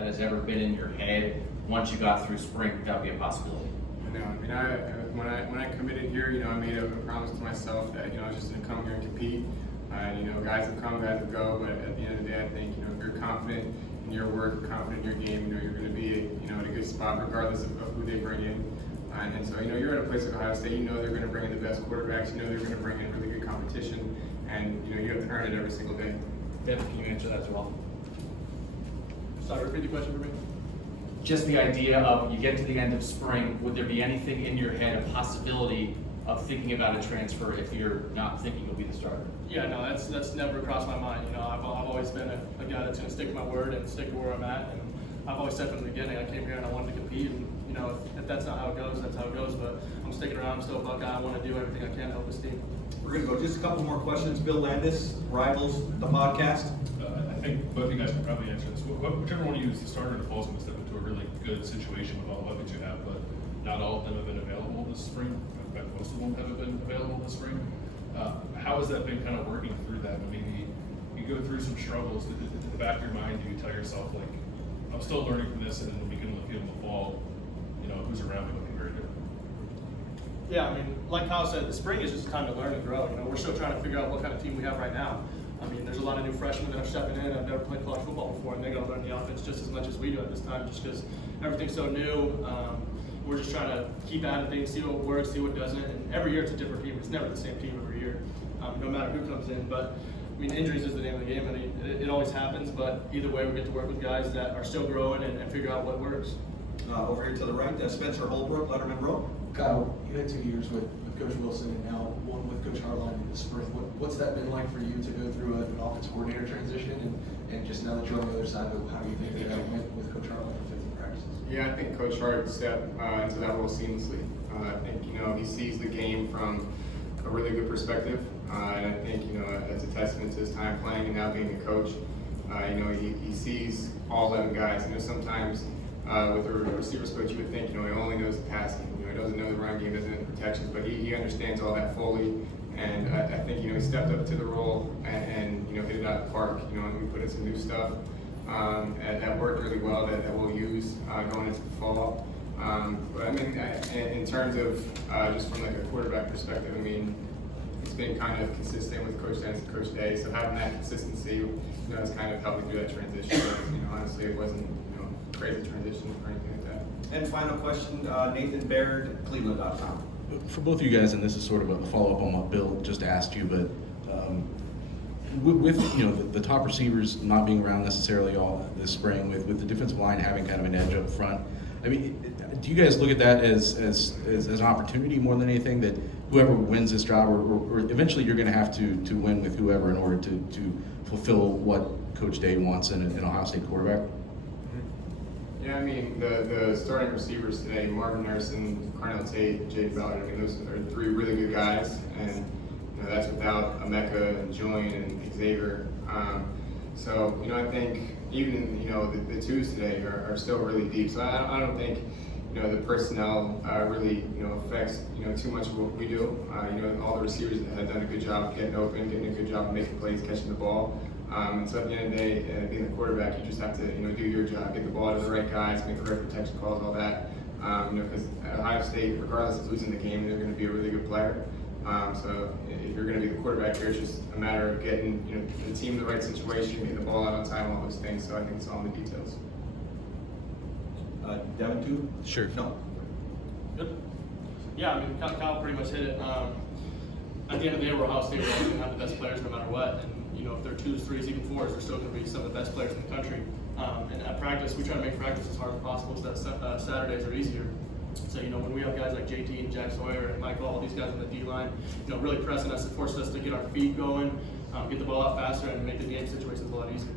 that has ever been in your head once you got through spring that would be a possibility? No, I mean, when I committed here, I made a promise to myself that, I was just going to come here and compete. And, guys have come, guys have go, but at the end of the day, I think, if you're confident in your work, confident in your game, you're going to be, in a good spot regardless of who they bring in. And so, you're at a place like Ohio State, they're going to bring in the best quarterbacks, they're going to bring in really good competition, and, you have to earn it every single day. Devin, can you answer that as well? Sorry, repeat the question for me. Just the idea of you get to the end of spring, would there be anything in your head, a possibility of thinking about a transfer if you're not thinking you'll be the starter? Yeah, no, that's never crossed my mind. I've always been a guy that's going to stick to my word and stick to where I'm at. And I've always said from the beginning, I came here and I wanted to compete. And if that's not how it goes, that's how it goes. But I'm sticking around. I'm still a Buckeye. I want to do everything I can to help this team. We're going to go just a couple more questions. Bill Landis, Rivals, the podcast. I think both of you guys can probably answer this. Whichever one of you is the starter, DePaul's going to step into a really good situation with all the weapons you have, but not all of them have been available this spring. In fact, most of them haven't been available this spring. How has that been kind of working through that? I mean, you go through some struggles. In the back of your mind, do you tell yourself, like, I'm still learning from this, and then we can look in the fall, who's around me looking very different? Yeah, I mean, like Kyle said, the spring is just time to learn and grow. We're still trying to figure out what kind of team we have right now. I mean, there's a lot of new freshmen that are stepping in. I've never played college football before, and they're going to learn the offense just as much as we do at this time, just because everything's so new. We're just trying to keep adding things, see what works, see what doesn't. And every year it's a different team. It's never the same team every year, no matter who comes in. But I mean, injuries is the name of the game. I mean, it always happens. But either way, we get to work with guys that are still growing and figure out what works. Over here to the right, Spencer Holbrook, Letterman Row. Kyle, you had 2 years with Coach Wilson and now one with Coach Harline in the spring. What's that been like for you to go through an offense coordinator transition and just now that you're on the other side, how do you think that went with Coach Harline for 50 practices? Yeah, I think Coach Hart stepped into that role seamlessly. I think, he sees the game from a really good perspective. And I think, as a testament to his time playing and now being a coach, he sees all 11 guys. Sometimes with a receivers coach, you would think, he only knows the passing. He doesn't know the run game, doesn't know the protections, but he understands all that fully. And I think, he stepped up to the role and hit it out of the park. And we put in some new stuff that worked really well that we'll use going into the fall. But I mean, in terms of just from like a quarterback perspective, I mean, it's been kind of consistent with Coach Dennis and Coach Day. So having that consistency, has kind of helped me through that transition. But, honestly, it wasn't crazy transition or anything like that. And final question, Nathan Baird, cleveland.com. For both of you guys, and this is sort of a follow-up on what Bill just asked you, but with the top receivers not being around necessarily all this spring, with the defensive line having kind of an edge up front, I mean, do you guys look at that as an opportunity more than anything, that whoever wins this job, or eventually you're going to have to win with whoever in order to fulfill what Coach Day wants in an Ohio State quarterback? Yeah, I mean, the starting receivers today, Marvin Harrison, Carnell Tate, Jake Ballard, I mean, those are 3 really good guys, and that's without Emeka and Julian and Xavier. So, I think even, the twos today are still really deep. So I don't think, the personnel really, affects, too much of what we do. All the receivers have done a good job of getting open, getting a good job of making plays, catching the ball. And so at the end of the day, being the quarterback, you just have to, do your job, get the ball to the right guys, make the right protection calls, all that. Because at Ohio State, regardless of losing the game, they're going to be a really good player. So if you're going to be the quarterback here, it's just a matter of getting, the team in the right situation, getting the ball out on time, all those things. So I think it's all in the details. Devin, too? Sure. No. Good. Yeah, I mean, Kyle pretty much hit it. At the end of the day, we're Ohio State. We're always going to have the best players no matter what. And, if they're 2s, 3s, even 4s, they're still going to be some of the best players in the country. And at practice, we try to make practice as hard as possible so that Saturdays are easier. So, when we have guys like JT and Jack Sawyer and Michael, all these guys on the D-line, really pressing us, it forces us to get our feet going, get the ball out faster, and make the game situations a lot easier.